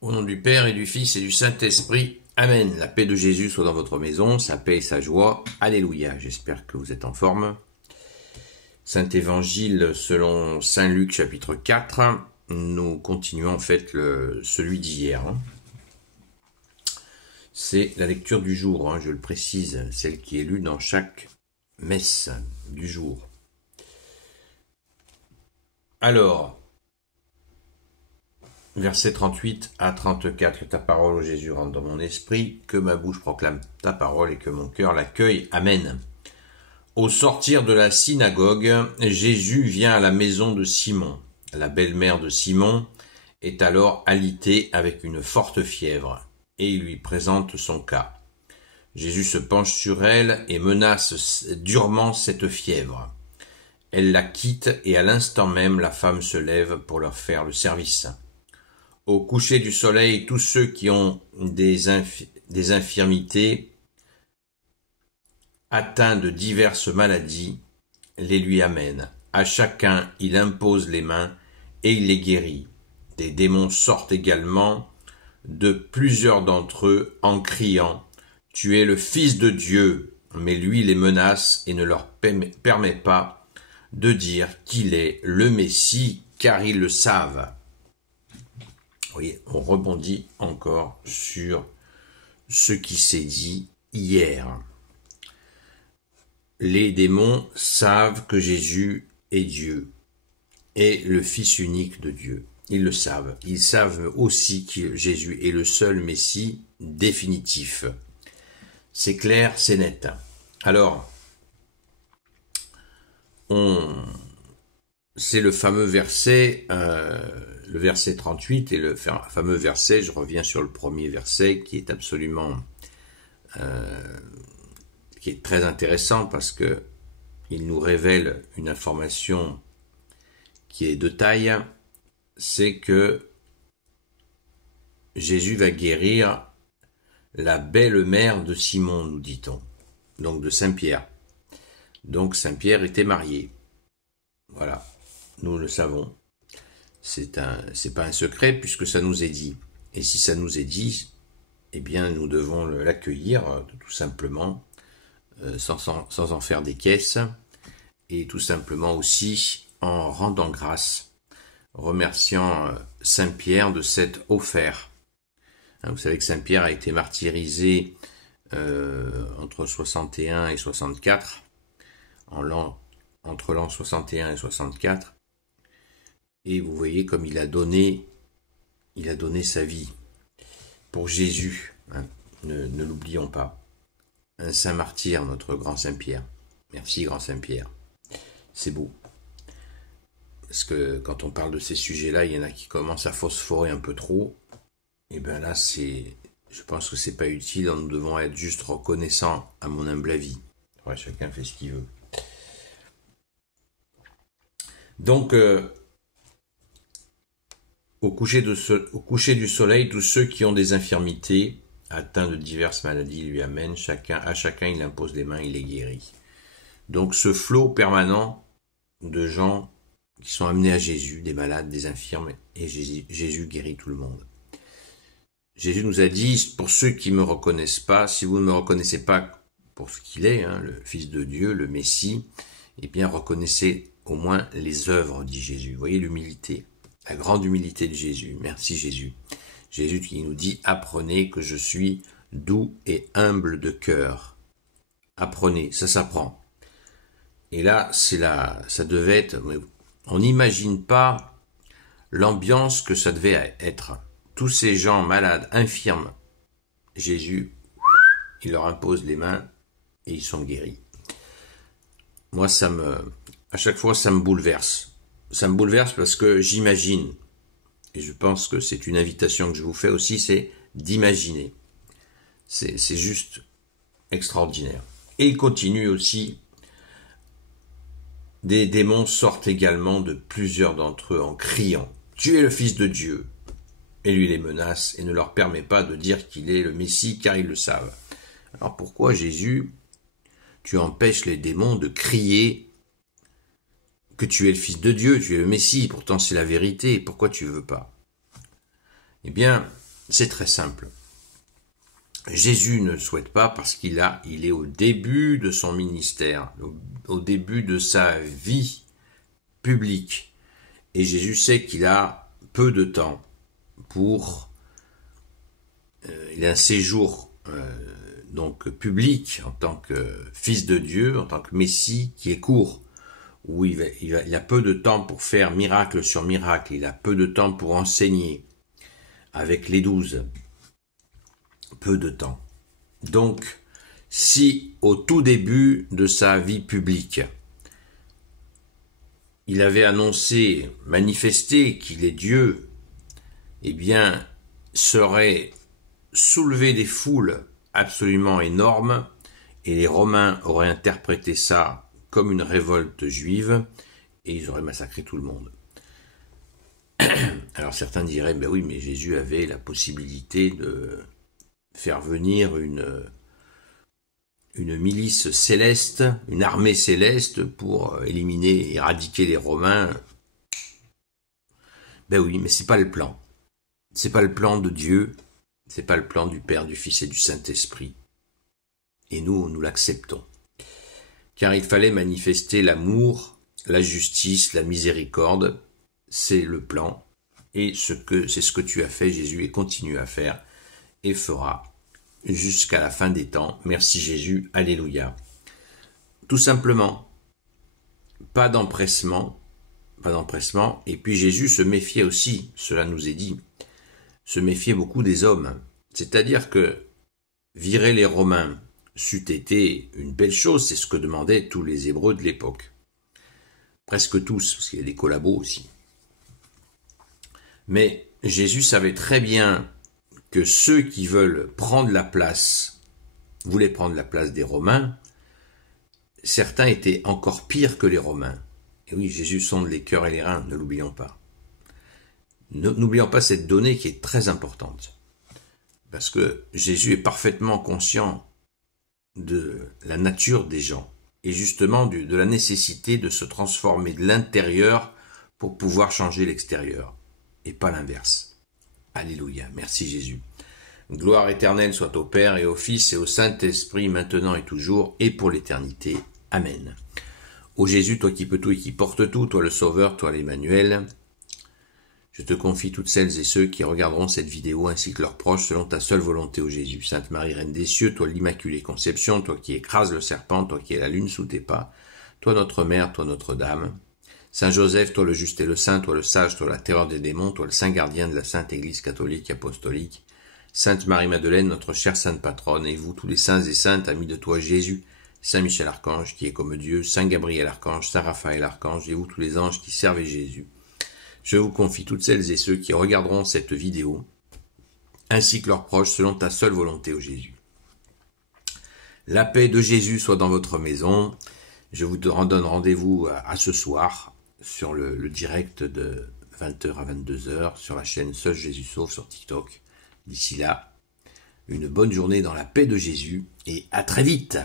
Au nom du Père et du Fils et du Saint-Esprit. Amen. La paix de Jésus soit dans votre maison, sa paix et sa joie. Alléluia. J'espère que vous êtes en forme. Saint Évangile selon Saint Luc chapitre 4. Nous continuons en fait celui d'hier. C'est la lecture du jour, je le précise, celle qui est lue dans chaque messe du jour. Alors, versets 38 à 34, ta parole, ô Jésus, rentre dans mon esprit, que ma bouche proclame ta parole et que mon cœur l'accueille. Amen. Au sortir de la synagogue, Jésus vient à la maison de Simon. La belle-mère de Simon est alors alitée avec une forte fièvre, et il lui présente son cas. Jésus se penche sur elle et menace durement cette fièvre. Elle la quitte et à l'instant même la femme se lève pour leur faire le service. Au coucher du soleil, tous ceux qui ont des infirmités, atteints de diverses maladies, les lui amènent. À chacun, il impose les mains et il les guérit. Des démons sortent également de plusieurs d'entre eux en criant « Tu es le Fils de Dieu !» Mais lui les menace et ne leur permet pas de dire qu'il est le Messie, car ils le savent. Vous voyez, on rebondit encore sur ce qui s'est dit hier. Les démons savent que Jésus est Dieu, est le Fils unique de Dieu. Ils le savent. Ils savent aussi que Jésus est le seul Messie définitif. C'est clair, c'est net. Alors, c'est le fameux verset, le verset 38 et le fameux verset, je reviens sur le premier verset qui est absolument, qui est très intéressant parce que il nous révèle une information qui est de taille, c'est que Jésus va guérir la belle-mère de Simon, nous dit-on, donc de Saint-Pierre. Donc Saint-Pierre était marié. Voilà, nous le savons. C'est pas un secret puisque ça nous est dit. Et si ça nous est dit, eh bien nous devons l'accueillir tout simplement, sans en faire des caisses, et tout simplement aussi en rendant grâce, remerciant Saint-Pierre de cette offert. Vous savez que Saint-Pierre a été martyrisé entre 61 et 64, entre l'an 61 et 64, et vous voyez comme il a donné sa vie pour Jésus, ne l'oublions pas. Un saint martyr, notre grand Saint-Pierre. Merci, grand Saint-Pierre. C'est beau. Parce que quand on parle de ces sujets-là, il y en a qui commencent à phosphorer un peu trop. Et bien là, je pense que c'est pas utile. Nous devons être juste reconnaissants à mon humble avis. Ouais, chacun fait ce qu'il veut. Donc, au coucher du soleil, tous ceux qui ont des infirmités, atteints de diverses maladies, lui amènent. À chacun, il impose les mains, il les guérit. Donc, ce flot permanent de gens qui sont amenés à Jésus, des malades, des infirmes, et Jésus guérit tout le monde. Jésus nous a dit, pour ceux qui ne me reconnaissent pas, si vous ne me reconnaissez pas pour ce qu'il est, le Fils de Dieu, le Messie, eh bien reconnaissez au moins les œuvres, dit Jésus. Vous voyez l'humilité, la grande humilité de Jésus. Merci Jésus. Jésus qui nous dit, apprenez que je suis doux et humble de cœur. Apprenez, ça s'apprend. Et là, ça devait être, on n'imagine pas l'ambiance que ça devait être. Tous ces gens malades, infirmes, Jésus, il leur impose les mains et ils sont guéris. Moi, à chaque fois, ça me bouleverse. Ça me bouleverse parce que j'imagine, et je pense que c'est une invitation que je vous fais aussi, c'est d'imaginer. C'est juste extraordinaire. Et il continue aussi, des démons sortent également de plusieurs d'entre eux en criant « Tu es le Fils de Dieu !» et lui les menace et ne leur permet pas de dire qu'il est le Messie, car ils le savent. Alors pourquoi, Jésus, tu empêches les démons de crier que tu es le Fils de Dieu, tu es le Messie, pourtant c'est la vérité, pourquoi tu veux pas? Eh bien, C'est très simple. Jésus ne le souhaite pas parce il est au début de son ministère, au début de sa vie publique. Et Jésus sait qu'il a peu de temps il a un séjour donc public en tant que fils de Dieu, en tant que Messie, qui est court, où il a peu de temps pour faire miracle sur miracle, il a peu de temps pour enseigner avec les 12. Peu de temps. Donc, si au tout début de sa vie publique, il avait annoncé, manifesté qu'il est Dieu, eh bien, serait soulevé des foules absolument énormes, et les Romains auraient interprété ça comme une révolte juive, et ils auraient massacré tout le monde. Alors certains diraient, ben oui, mais Jésus avait la possibilité de faire venir une milice céleste, une armée céleste pour éliminer, éradiquer les Romains. Ben oui, mais c'est pas le plan. C'est pas le plan de Dieu, c'est pas le plan du Père, du Fils et du Saint-Esprit. Et nous l'acceptons. Car il fallait manifester l'amour, la justice, la miséricorde, c'est le plan. Et c'est ce que tu as fait, Jésus, et continue à faire, et fera jusqu'à la fin des temps. Merci Jésus, alléluia. Tout simplement, pas d'empressement, et puis Jésus se méfiait aussi, cela nous est dit, se méfiait beaucoup des hommes. C'est-à-dire que virer les Romains c'eût été une belle chose, c'est ce que demandaient tous les Hébreux de l'époque. Presque tous, parce qu'il y a des collabos aussi. Mais Jésus savait très bien que ceux qui voulaient prendre la place des Romains, certains étaient encore pires que les Romains. Et oui, Jésus sonde les cœurs et les reins, ne l'oublions pas. N'oublions pas cette donnée qui est très importante. Parce que Jésus est parfaitement conscient de la nature des gens, et justement de la nécessité de se transformer de l'intérieur pour pouvoir changer l'extérieur, et pas l'inverse. Alléluia, merci Jésus. Gloire éternelle soit au Père et au Fils et au Saint-Esprit, maintenant et toujours, et pour l'éternité. Amen. Ô Jésus, toi qui peux tout et qui portes tout, toi le Sauveur, toi l'Emmanuel, je te confie toutes celles et ceux qui regarderont cette vidéo ainsi que leurs proches selon ta seule volonté, ô Jésus. Sainte Marie, Reine des cieux, toi l'Immaculée Conception, toi qui écrases le serpent, toi qui es la lune sous tes pas, toi notre Mère, toi Notre-Dame. Saint Joseph, toi le juste et le saint, toi le sage, toi la terreur des démons, toi le saint gardien de la Sainte Église catholique apostolique. Sainte Marie-Madeleine, notre chère sainte patronne, et vous tous les saints et saintes, amis de toi Jésus, Saint Michel Archange qui est comme Dieu, Saint Gabriel Archange, Saint Raphaël Archange, et vous tous les anges qui servent Jésus. Je vous confie toutes celles et ceux qui regarderont cette vidéo, ainsi que leurs proches, selon ta seule volonté, ô Jésus. La paix de Jésus soit dans votre maison. Je vous donne rendez-vous à ce soir sur le direct de 20h à 22h sur la chaîne Seul Jésus Sauve sur TikTok. D'ici là, une bonne journée dans la paix de Jésus et à très vite.